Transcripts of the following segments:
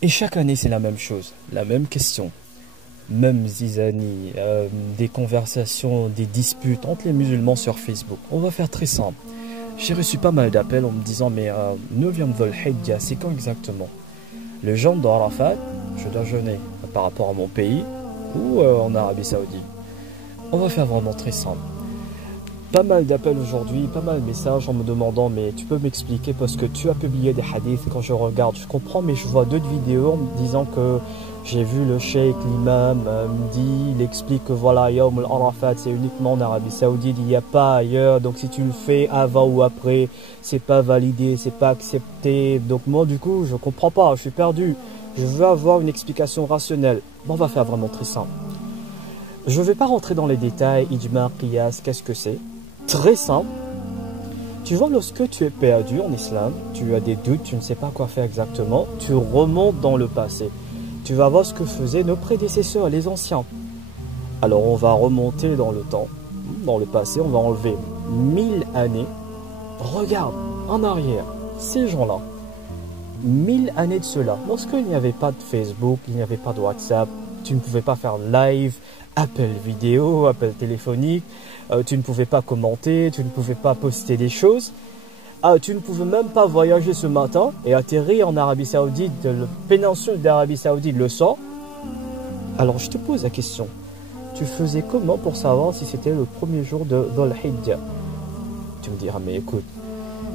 Et chaque année, c'est la même chose, la même question. Même zizanie, des conversations, des disputes entre les musulmans sur Facebook. On va faire très simple. J'ai reçu pas mal d'appels en me disant mais 9e Dhul Hijjah, c'est quand exactement? Le jeûne d'Arafat, je dois jeûner par rapport à mon pays ou en Arabie Saoudite. On va faire vraiment très simple. Pas mal d'appels aujourd'hui, pas mal de messages en me demandant mais tu peux m'expliquer parce que tu as publié des hadiths. Quand je regarde, je comprends, mais je vois d'autres vidéos en me disant que j'ai vu le cheikh, l'imam, me dit, il explique que voilà, Yawm al-Arafat c'est uniquement en Arabie Saoudite, il n'y a pas ailleurs, donc si tu le fais avant ou après, c'est pas validé, c'est pas accepté. Donc moi du coup, je comprends pas, je suis perdu. Je veux avoir une explication rationnelle. Bon, on va faire vraiment très simple. Je ne vais pas rentrer dans les détails, ijma, qiyas, qu'est-ce que c'est? Très simple. Tu vois, lorsque tu es perdu en islam, tu as des doutes, tu ne sais pas quoi faire exactement, tu remontes dans le passé. Tu vas voir ce que faisaient nos prédécesseurs, les anciens. Alors on va remonter dans le temps, dans le passé, on va enlever 1000 années. Regarde, en arrière, ces gens-là, 1000 années de cela, lorsqu'il n'y avait pas de Facebook, il n'y avait pas de WhatsApp, tu ne pouvais pas faire live, appel vidéo, appel téléphonique, tu ne pouvais pas commenter, tu ne pouvais pas poster des choses. Tu ne pouvais même pas voyager ce matin et atterrir en Arabie Saoudite, de la péninsule d'Arabie Saoudite le soir. Alors je te pose la question, tu faisais comment pour savoir si c'était le premier jour de Dhul Hijjah? Tu me diras, mais écoute,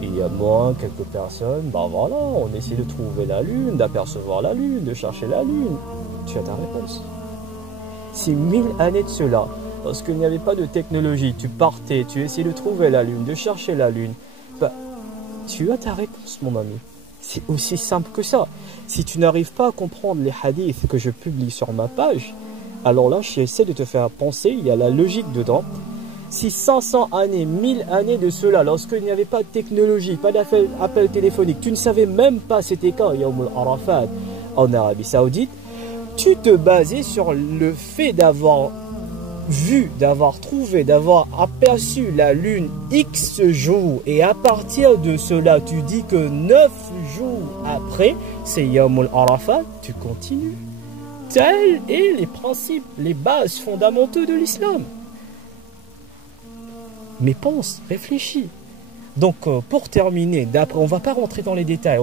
il y a moins quelques personnes, ben voilà, on essaie de trouver la lune, d'apercevoir la lune, de chercher la lune. Tu as ta réponse. Si 1000 années de cela, lorsqu'il n'y avait pas de technologie, tu partais, tu essayais de trouver la lune, de chercher la lune, ben, tu as ta réponse, mon ami. C'est aussi simple que ça. Si tu n'arrives pas à comprendre les hadiths que je publie sur ma page, alors là, j'essaie de te faire penser, il y a la logique dedans. Si 500 années, 1000 années de cela, lorsqu'il n'y avait pas de technologie, pas d'appel téléphonique, tu ne savais même pas c'était quand Yawm al-Arafat en Arabie Saoudite, tu te basais sur le fait d'avoir vu, d'avoir trouvé, d'avoir aperçu la lune X jours, et à partir de cela, tu dis que 9 jours après, c'est Yawm al-Arafat, tu continues. Tels sont les principes, les bases fondamentaux de l'islam. Mais pense, réfléchis. Donc, pour terminer, d'après, on ne va pas rentrer dans les détails.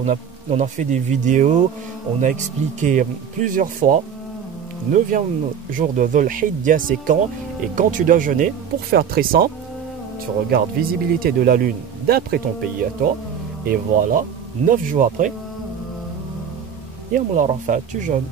On a fait des vidéos, on a expliqué plusieurs fois. 9e jour de Dhul Hijjah, c'est quand? Et quand tu dois jeûner, pour faire très simple, tu regardes visibilité de la lune d'après ton pays à toi. Et voilà, 9 jours après, Yawm al-Arafat, tu jeûnes.